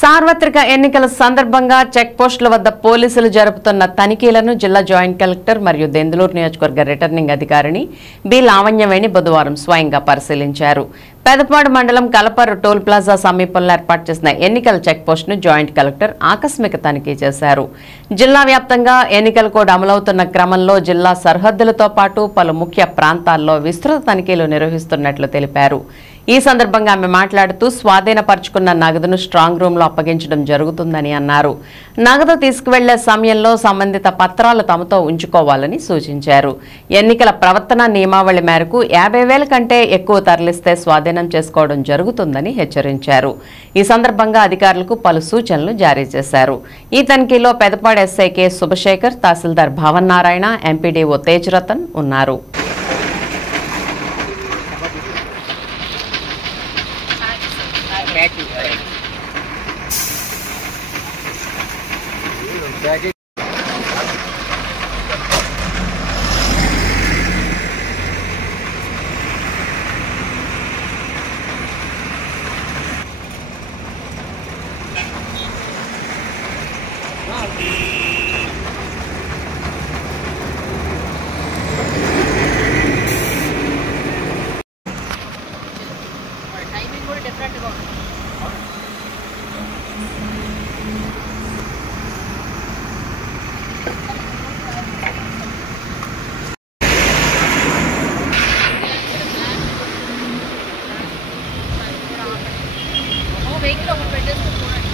సార్వత్రిక ఎన్నికల సందర్భంగా చెక్ పోస్టుల వద్ద పోలీసులు జరుపుతున్న తనిఖీలను జిల్లా జాయింట్ కలెక్టర్ మరియు దెందులూరు నియోజకవర్గ రిటర్నింగ్ అధికారిని బి లావణ్యవేణి బుధవారం స్వయంగా పరిశీలించారు. పెదపాడు మండలం కలపర్రు టోల్ ప్లాజా సమీపంలో ఏర్పాటు చేసిన ఎన్నికల చెక్ పోస్టును జాయింట్ కలెక్టర్ ఆకస్మిక తనిఖీ చేశారు. జిల్లా వ్యాప్తంగా ఎన్నికల కోడ్ అమలవుతున్న క్రమంలో జిల్లా సరిహద్దులతో పాటు పలు ముఖ్య ప్రాంతాల్లో విస్తృత తనిఖీలు నిర్వహిస్తున్నట్లు తెలిపారు. ఈ సందర్భంగా ఆమె మాట్లాడుతూ స్వాధీనపరుచుకున్న నగదును స్ట్రాంగ్ రూమ్ లో అప్పగించడం జరుగుతుందని అన్నారు. నగదు తీసుకువెళ్లే సమయంలో సంబంధిత పత్రాలు తమతో ఉంచుకోవాలని సూచించారు. ఎన్నికల ప్రవర్తన నియమావళి మేరకు 50,000 కంటే ఎక్కువ తరలిస్తే స్వాధీనం చేసుకోవడం జరుగుతుందని హెచ్చరించారు. ఈ సందర్భంగా అధికారులకు పలు సూచనలు జారీ చేశారు. ఈ తనిఖీలో పెదపాడు ఎస్ఐ కె శుభశేఖర్, తహసీల్దార్ భవన్ నారాయణ, ఎంపీడీఓ తేజ్ రతన్ ఉన్నారు. టైమింగ్ కూడా డిఫరెంట్గా ఉంది. వెహికల్ ఒకటి పెట్టేసుకుని చూడండి.